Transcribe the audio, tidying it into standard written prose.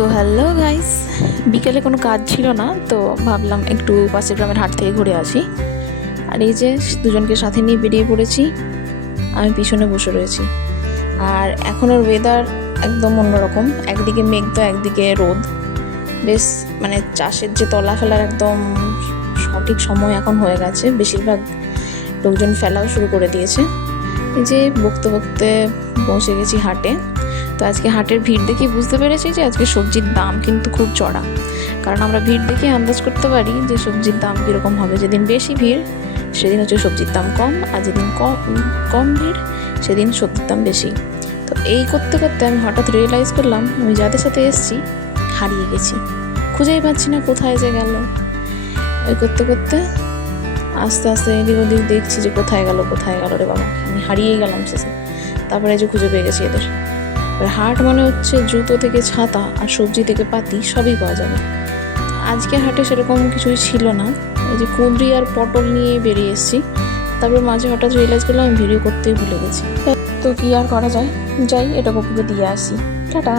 So hello guys, বিকেলে কোনো কাজ ছিল না, তো ভাবলাম একটু পাশের গ্রামের হাট থেকে ঘুরে আসি। আর এই যে দুজনকে সাথে নিয়ে বেরিয়ে পড়েছি, আমি পিছনে বসে রয়েছি। আর এখনের ওয়েদার একদম অন্যরকম, একদিকে মেঘ তো একদিকে রোদ। বেশ মানে চাষের যে তলা ফেলার একদম সঠিক সময় এখন হয়ে গেছে, বেশিরভাগ লোকজন ফেলাও শুরু করে দিয়েছে। এই যে বকতে বকতে পৌঁছে গেছি হাটে। তো আজকে হাটের ভিড় দেখে বুঝতে পেরেছি যে আজকে সবজির দাম কিন্তু খুব চড়া, কারণ আমরা ভিড় দেখে আন্দাজ করতে পারি যে সবজির দাম কীরকম হবে। যেদিন বেশি ভিড় সেদিন হচ্ছে সবজির দাম কম, আর যেদিন কম ভিড় সেদিন সবজির দাম বেশি। তো এই করতে করতে আমি হঠাৎ রিয়েলাইজ করলাম আমি যাদের সাথে এসেছি হারিয়ে গেছি, খুঁজেই পাচ্ছি না কোথায় যে গেল। এই করতে করতে আস্তে আস্তে এদিক ওদিক দেখছি যে কোথায় গেল রে বাবা, আমি হারিয়েই গেলাম শেষে। তারপরে যে খুঁজে পেয়ে গেছি এদের। হাট মানে হচ্ছে জুতো থেকে ছাতা আর সবজি থেকে পাতি সবই পাওয়া যাবে। আজকে হাটে সেরকম কিছুই ছিল না, এই যে কুঁদরি আর পটল নিয়ে বেরিয়ে এসেছি। তারপর মাঝে হঠাৎ রিয়েলাইজ করলাম আমি ভিডিও করতেই ভুলে গেছি। তো কি আর করা যায়, যাই এটা গপুকে দিয়ে আসি। টাটা।